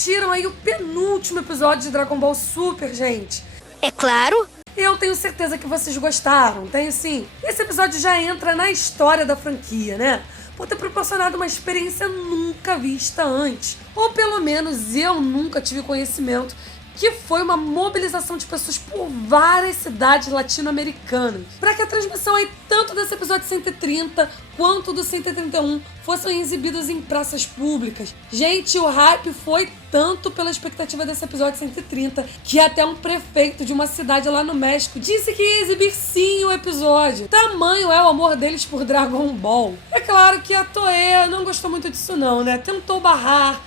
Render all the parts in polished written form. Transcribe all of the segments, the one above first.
curtiram aí o penúltimo episódio de Dragon Ball Super, gente? É claro! Eu tenho certeza que vocês gostaram, tenho sim. Esse episódio já entra na história da franquia, né? Por ter proporcionado uma experiência nunca vista antes. Ou pelo menos eu nunca tive conhecimento, que foi uma mobilização de pessoas por várias cidades latino-americanas, para que a transmissão aí, tanto desse episódio 130 quanto do 131 fossem exibidos em praças públicas. Gente, o hype foi tanto pela expectativa desse episódio 130 que até um prefeito de uma cidade lá no México disse que ia exibir sim o episódio. Tamanho é o amor deles por Dragon Ball. É claro que a Toei não gostou muito disso não, né? Tentou barrar,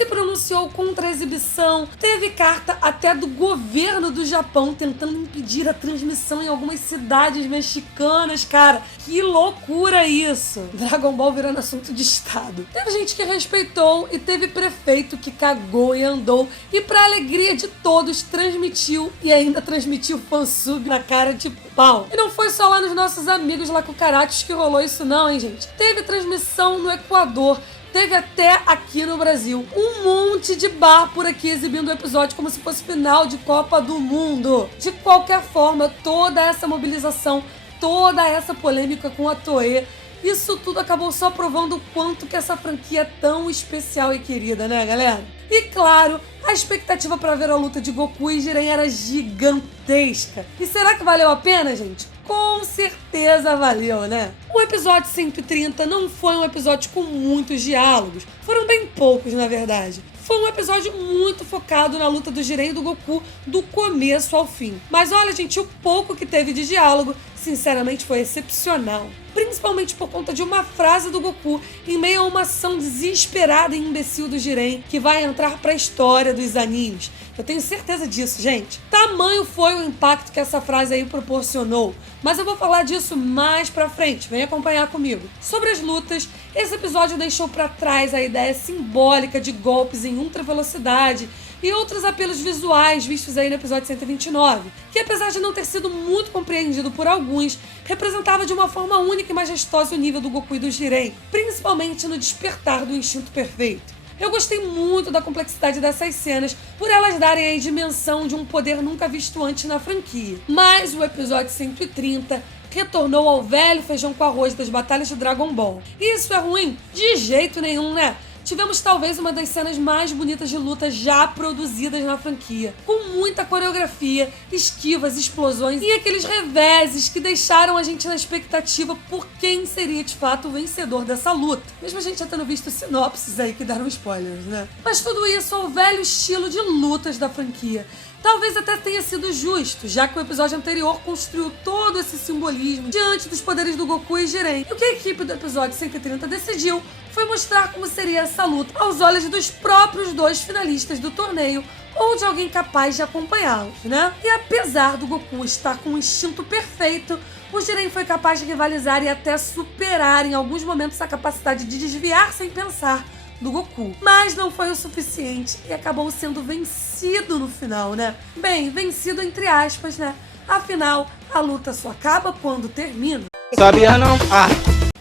se pronunciou contra a exibição, teve carta até do governo do Japão tentando impedir a transmissão em algumas cidades mexicanas, cara. Que loucura isso! Dragon Ball virando assunto de estado. Teve gente que respeitou e teve prefeito que cagou e andou e, pra alegria de todos, transmitiu e ainda transmitiu fansub na cara de pau. E não foi só lá nos nossos amigos lá com Karates que rolou isso não, hein, gente? Teve transmissão no Equador, teve até aqui no Brasil. Um monte de bar por aqui exibindo o episódio como se fosse final de Copa do Mundo. De qualquer forma, toda essa mobilização, toda essa polêmica com a Toei, isso tudo acabou só provando o quanto que essa franquia é tão especial e querida, né, galera? E claro, a expectativa para ver a luta de Goku e Jiren era gigantesca. E será que valeu a pena, gente? Com certeza valeu, né? O episódio 130 não foi um episódio com muitos diálogos. Foram bem poucos, na verdade. Foi um episódio muito focado na luta do Jiren e do Goku do começo ao fim. Mas olha, gente, o pouco que teve de diálogo, sinceramente, foi excepcional. Principalmente por conta de uma frase do Goku em meio a uma ação desesperada e imbecil do Jiren, que vai entrar pra história dos animes. Eu tenho certeza disso, gente. Tamanho foi o impacto que essa frase aí proporcionou. Mas eu vou falar disso mais pra frente, vem acompanhar comigo. Sobre as lutas, esse episódio deixou pra trás a ideia simbólica de golpes em ultra velocidade e outros apelos visuais vistos aí no episódio 129, que apesar de não ter sido muito compreendido por alguns, representava de uma forma única e majestosa o nível do Goku e do Jiren, principalmente no despertar do instinto perfeito. Eu gostei muito da complexidade dessas cenas, por elas darem a dimensão de um poder nunca visto antes na franquia. Mas o episódio 130 retornou ao velho feijão com arroz das batalhas de Dragon Ball. E isso é ruim? De jeito nenhum, né? Tivemos talvez uma das cenas mais bonitas de luta já produzidas na franquia, com muita coreografia, esquivas, explosões e aqueles reveses que deixaram a gente na expectativa por quem seria de fato o vencedor dessa luta. Mesmo a gente já tendo visto sinopses aí que deram spoilers, né? Mas tudo isso ao velho estilo de lutas da franquia. Talvez até tenha sido justo, já que o episódio anterior construiu todo esse simbolismo diante dos poderes do Goku e Jiren. E o que a equipe do episódio 130 decidiu foi mostrar como seria essa luta aos olhos dos próprios dois finalistas do torneio ou de alguém capaz de acompanhá-los, né? E apesar do Goku estar com um instinto perfeito, o Jiren foi capaz de rivalizar e até superar em alguns momentos a capacidade de desviar sem pensar do Goku. Mas não foi o suficiente e acabou sendo vencido no final, né? Bem, vencido entre aspas, né? Afinal, a luta só acaba quando termina. Sabia não?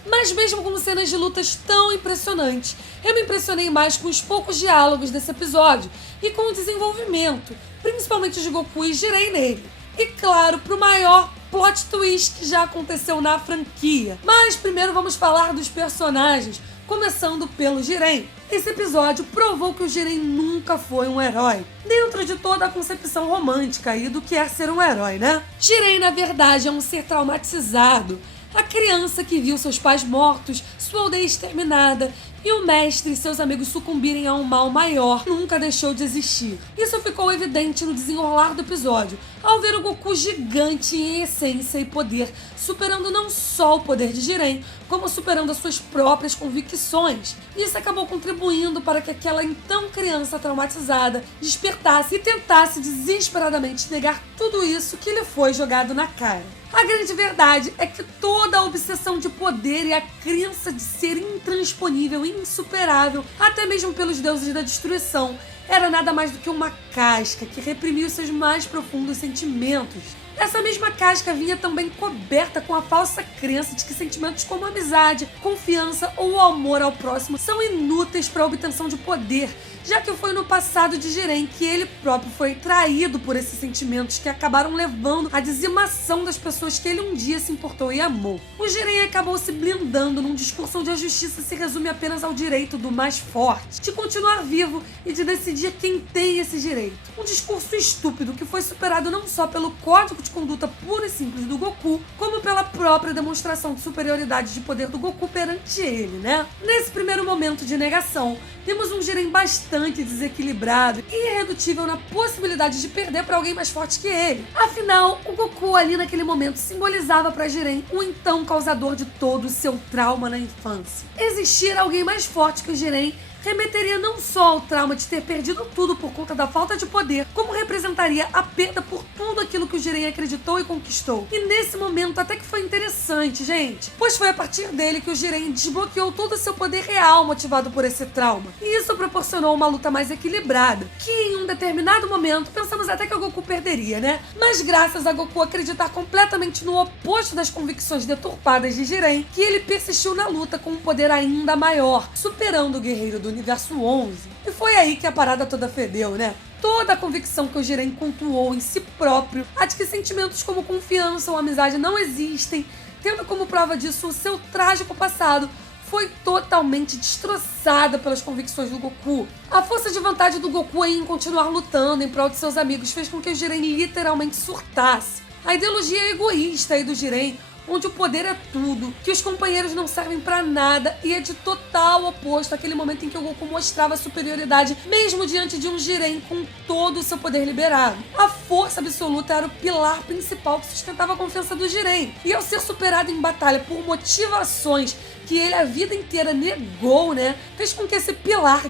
Mas mesmo com cenas de lutas tão impressionantes, eu me impressionei mais com os poucos diálogos desse episódio e com o desenvolvimento, principalmente de Goku e Jiren nele. E claro, pro maior plot twist que já aconteceu na franquia. Mas primeiro vamos falar dos personagens, começando pelo Jiren. Esse episódio provou que o Jiren nunca foi um herói, dentro de toda a concepção romântica aí do que é ser um herói, né? Jiren, na verdade, é um ser traumatizado. A criança que viu seus pais mortos, sua aldeia exterminada e o mestre e seus amigos sucumbirem a um mal maior nunca deixou de existir. Isso ficou evidente no desenrolar do episódio, ao ver o Goku gigante em essência e poder, superando não só o poder de Jiren, como superando as suas próprias convicções. Isso acabou contribuindo para que aquela então criança traumatizada despertasse e tentasse desesperadamente negar tudo isso que lhe foi jogado na cara. A grande verdade é que toda a obsessão de poder e a crença de ser intransponível e insuperável, até mesmo pelos deuses da destruição, era nada mais do que uma casca que reprimia os seus mais profundos sentimentos. Essa mesma casca vinha também coberta com a falsa crença de que sentimentos como amizade, confiança ou amor ao próximo são inúteis para a obtenção de poder, já que foi no passado de Jiren que ele próprio foi traído por esses sentimentos que acabaram levando à dizimação das pessoas que ele um dia se importou e amou. O Jiren acabou se blindando num discurso onde a justiça se resume apenas ao direito do mais forte, de continuar vivo e de decidir quem tem esse direito. Um discurso estúpido que foi superado não só pelo código de conduta puro e simples do Goku, como pela própria demonstração de superioridade de poder do Goku perante ele, né? Nesse primeiro momento de negação, vimos um Jiren bastante desequilibrado e irredutível na possibilidade de perder para alguém mais forte que ele. Afinal, o Goku ali naquele momento simbolizava para Jiren o então causador de todo o seu trauma na infância. Existir alguém mais forte que o Jiren remeteria não só ao trauma de ter perdido tudo por conta da falta de poder, como representaria a perda por tudo aquilo que o Jiren acreditou e conquistou. E nesse momento até que foi interessante, gente, pois foi a partir dele que o Jiren desbloqueou todo o seu poder real motivado por esse trauma. E isso proporcionou uma luta mais equilibrada, que em um determinado momento pensamos até que o Goku perderia, né? Mas graças a Goku acreditar completamente no oposto das convicções deturpadas de Jiren, que ele persistiu na luta com um poder ainda maior, superando o guerreiro do Universo 11. E foi aí que a parada toda fedeu, né? Toda a convicção que o Jiren cultuou em si próprio, a de que sentimentos como confiança ou amizade não existem, tendo como prova disso o seu trágico passado, foi totalmente destroçada pelas convicções do Goku. A força de vontade do Goku em continuar lutando em prol de seus amigos fez com que o Jiren literalmente surtasse. A ideologia egoísta aí do Jiren, onde o poder é tudo, que os companheiros não servem pra nada, e é de total oposto àquele momento em que o Goku mostrava superioridade, mesmo diante de um Jiren com todo o seu poder liberado. A força absoluta era o pilar principal que sustentava a confiança do Jiren, e ao ser superado em batalha por motivações que ele a vida inteira negou, né, fez com que esse pilar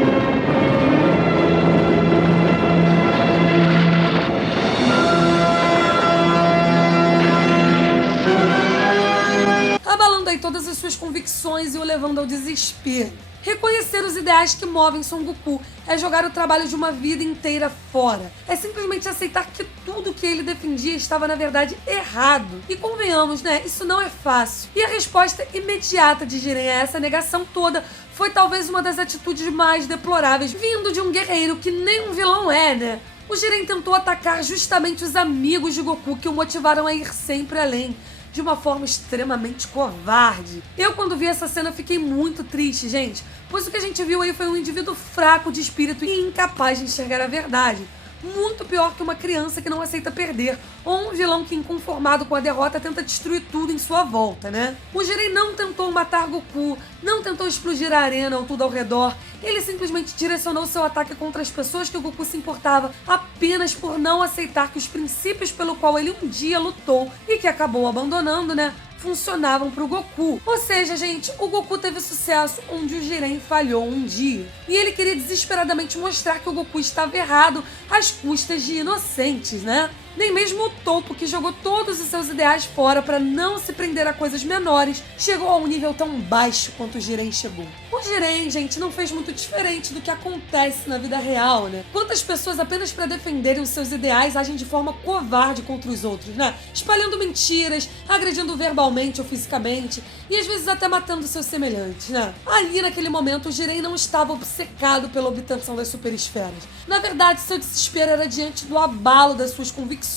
abalando aí todas as suas convicções e o levando ao desespero. Reconhecer os ideais que movem Son Goku é jogar o trabalho de uma vida inteira fora. É simplesmente aceitar que tudo que ele defendia estava, na verdade, errado. E convenhamos, né? Isso não é fácil. E a resposta imediata de Jiren a essa negação toda foi talvez uma das atitudes mais deploráveis, vindo de um guerreiro que nem um vilão é, né? O Jiren tentou atacar justamente os amigos de Goku que o motivaram a ir sempre além, de uma forma extremamente covarde. Eu, quando vi essa cena, fiquei muito triste, gente, pois o que a gente viu aí foi um indivíduo fraco de espírito e incapaz de enxergar a verdade. Muito pior que uma criança que não aceita perder, ou um vilão que, inconformado com a derrota, tenta destruir tudo em sua volta, né? O Jiren não tentou matar Goku, não tentou explodir a arena ou tudo ao redor, ele simplesmente direcionou seu ataque contra as pessoas que o Goku se importava apenas por não aceitar que os princípios pelo qual ele um dia lutou e que acabou abandonando, né, funcionavam pro Goku. Ou seja, gente, o Goku teve sucesso onde o Jiren falhou um dia. E ele queria desesperadamente mostrar que o Goku estava errado às custas de inocentes, né? Nem mesmo o topo, que jogou todos os seus ideais fora para não se prender a coisas menores, chegou a um nível tão baixo quanto o Jiren chegou. O Jiren, gente, não fez muito diferente do que acontece na vida real, né? Quantas pessoas apenas para defenderem os seus ideais agem de forma covarde contra os outros, né? Espalhando mentiras, agredindo verbalmente ou fisicamente e às vezes até matando seus semelhantes, né? Ali naquele momento o Jiren não estava obcecado pela obtenção das superesferas. Na verdade, seu desespero era diante do abalo das suas convicções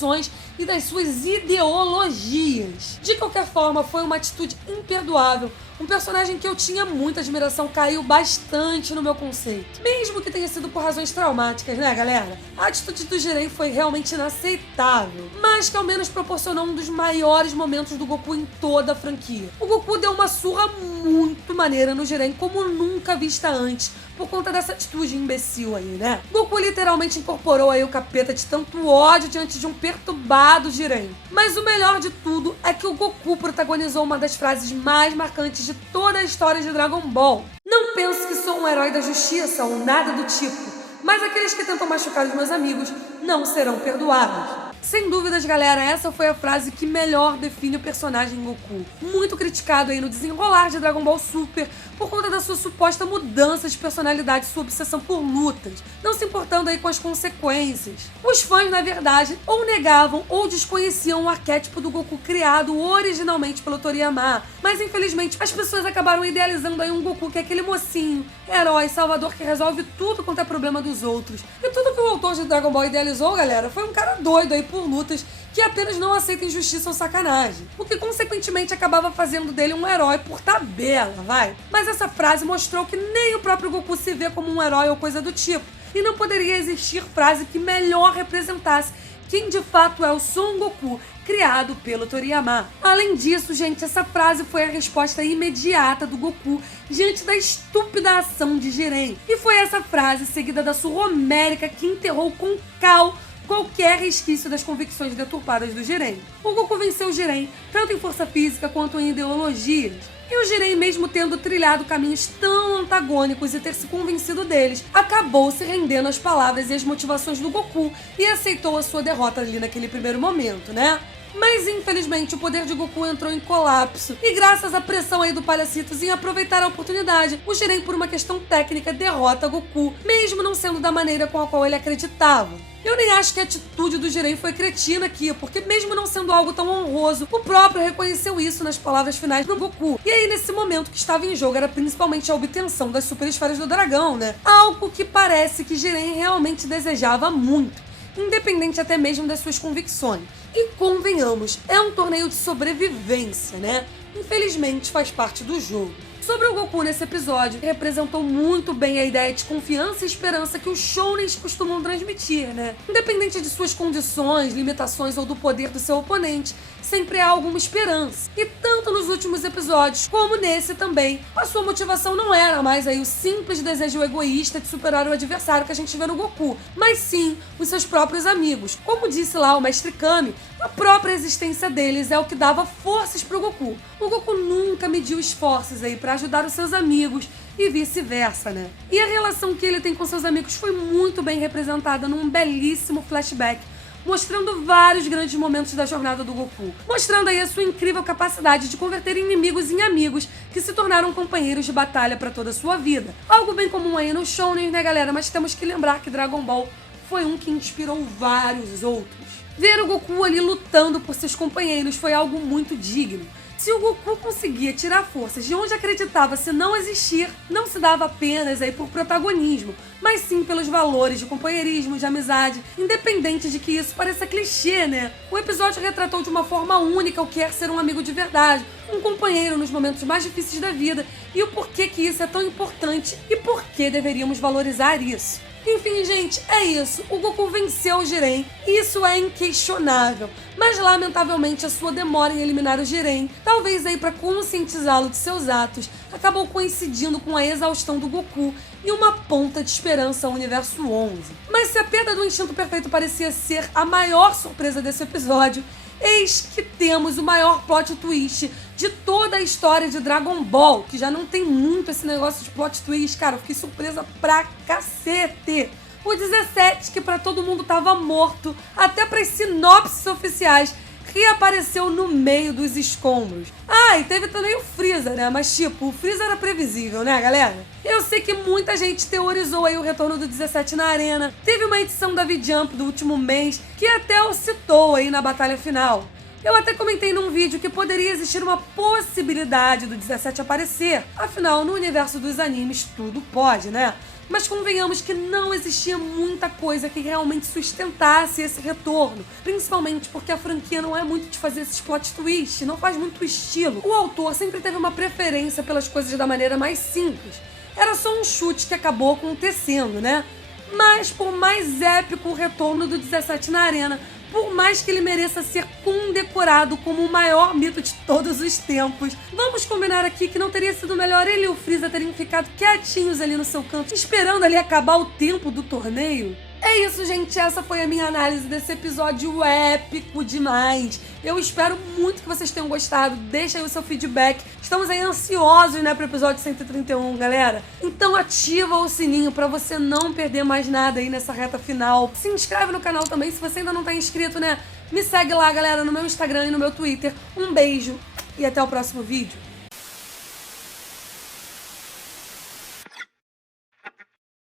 e das suas ideologias. De qualquer forma, foi uma atitude imperdoável. Um personagem que eu tinha muita admiração caiu bastante no meu conceito. Mesmo que tenha sido por razões traumáticas, né, galera? A atitude do Jiren foi realmente inaceitável, mas que ao menos proporcionou um dos maiores momentos do Goku em toda a franquia. O Goku deu uma surra muito maneira no Jiren, como nunca vista antes, por conta dessa atitude imbecil aí, né? Goku literalmente incorporou aí o capeta de tanto ódio diante de um perturbado Jiren. Mas o melhor de tudo é que o Goku protagonizou uma das frases mais marcantes de toda a história de Dragon Ball. Não penso que sou um herói da justiça ou nada do tipo, mas aqueles que tentam machucar os meus amigos não serão perdoados. Sem dúvidas, galera, essa foi a frase que melhor define o personagem Goku. Muito criticado aí no desenrolar de Dragon Ball Super por conta da sua suposta mudança de personalidade e sua obsessão por lutas, não se importando aí com as consequências. Os fãs, na verdade, ou negavam ou desconheciam o arquétipo do Goku criado originalmente pelo Toriyama, mas infelizmente as pessoas acabaram idealizando aí um Goku que é aquele mocinho, herói, salvador que resolve tudo quanto é problema dos outros. E tudo que o autor de Dragon Ball idealizou, galera, foi um cara doido aí por lutas que apenas não aceita injustiça ou sacanagem, o que consequentemente acabava fazendo dele um herói por tabela, vai. Mas essa frase mostrou que nem o próprio Goku se vê como um herói ou coisa do tipo, e não poderia existir frase que melhor representasse quem de fato é o Son Goku, criado pelo Toriyama. Além disso, gente, essa frase foi a resposta imediata do Goku diante da estúpida ação de Jiren. E foi essa frase, seguida da surra homérica, que enterrou com cal qualquer resquício das convicções deturpadas do Jiren. O Goku venceu o Jiren, tanto em força física quanto em ideologias. E o Jiren, mesmo tendo trilhado caminhos tão antagônicos e ter se convencido deles, acabou se rendendo às palavras e às motivações do Goku e aceitou a sua derrota ali naquele primeiro momento, né? Mas infelizmente o poder de Goku entrou em colapso e graças à pressão aí do Palhacitos em aproveitar a oportunidade, o Jiren, por uma questão técnica, derrota Goku, mesmo não sendo da maneira com a qual ele acreditava. Eu nem acho que a atitude do Jiren foi cretina aqui, porque mesmo não sendo algo tão honroso, o próprio reconheceu isso nas palavras finais do Goku. E aí, nesse momento que estava em jogo, era principalmente a obtenção das super esferas do dragão, né? Algo que parece que Jiren realmente desejava muito, independente até mesmo das suas convicções. E convenhamos, é um torneio de sobrevivência, né? Infelizmente faz parte do jogo. Sobre o Goku nesse episódio, representou muito bem a ideia de confiança e esperança que os shounens costumam transmitir, né? Independente de suas condições, limitações ou do poder do seu oponente, sempre há alguma esperança. E tanto nos últimos episódios, como nesse também, a sua motivação não era mais aí o simples desejo egoísta de superar o adversário que a gente vê no Goku, mas sim os seus próprios amigos. Como disse lá o Mestre Kami, a própria existência deles é o que dava forças pro Goku. O Goku nunca mediu esforços aí para ajudar os seus amigos e vice-versa, né? E a relação que ele tem com seus amigos foi muito bem representada num belíssimo flashback, mostrando vários grandes momentos da jornada do Goku, mostrando aí a sua incrível capacidade de converter inimigos em amigos que se tornaram companheiros de batalha para toda a sua vida. Algo bem comum aí no shounen, né, galera? Mas temos que lembrar que Dragon Ball foi um que inspirou vários outros. Ver o Goku ali lutando por seus companheiros foi algo muito digno. Se o Goku conseguia tirar forças de onde acreditava-se não existir, não se dava apenas aí por protagonismo, mas sim pelos valores de companheirismo, de amizade, independente de que isso pareça clichê, né? O episódio retratou de uma forma única o que é ser um amigo de verdade, um companheiro nos momentos mais difíceis da vida e o porquê que isso é tão importante e por que deveríamos valorizar isso. Enfim, gente, é isso. O Goku venceu o Jiren, isso é inquestionável. Mas, lamentavelmente, a sua demora em eliminar o Jiren, talvez aí para conscientizá-lo de seus atos, acabou coincidindo com a exaustão do Goku e uma ponta de esperança ao Universo 11. Mas se a perda do instinto perfeito parecia ser a maior surpresa desse episódio, eis que temos o maior plot twist de toda a história de Dragon Ball, que já não tem muito esse negócio de plot twist, cara, eu fiquei surpresa pra cacete. O 17, que pra todo mundo tava morto, até pras sinopses oficiais, reapareceu no meio dos escombros. Ah, e teve também o Freeza, né? Mas tipo, o Freeza era previsível, né, galera? Eu sei que muita gente teorizou aí o retorno do 17 na arena. Teve uma edição da V-Jump do último mês que até o citou aí na batalha final. Eu até comentei num vídeo que poderia existir uma possibilidade do 17 aparecer. Afinal, no universo dos animes tudo pode, né? Mas convenhamos que não existia muita coisa que realmente sustentasse esse retorno, principalmente porque a franquia não é muito de fazer esses plot twists, não faz muito estilo. O autor sempre teve uma preferência pelas coisas da maneira mais simples. Era só um chute que acabou acontecendo, né? Mas por mais épico o retorno do 17 na arena, por mais que ele mereça ser condecorado como o maior mito de todos os tempos, vamos combinar aqui que não teria sido melhor ele e o Freeza terem ficado quietinhos ali no seu canto, esperando ali acabar o tempo do torneio? É isso, gente. Essa foi a minha análise desse episódio épico demais. Eu espero muito que vocês tenham gostado. Deixa aí o seu feedback. Estamos aí ansiosos, né, pro episódio 131, galera. Então ativa o sininho pra você não perder mais nada aí nessa reta final. Se inscreve no canal também, se você ainda não tá inscrito, né? Me segue lá, galera, no meu Instagram e no meu Twitter. Um beijo e até o próximo vídeo.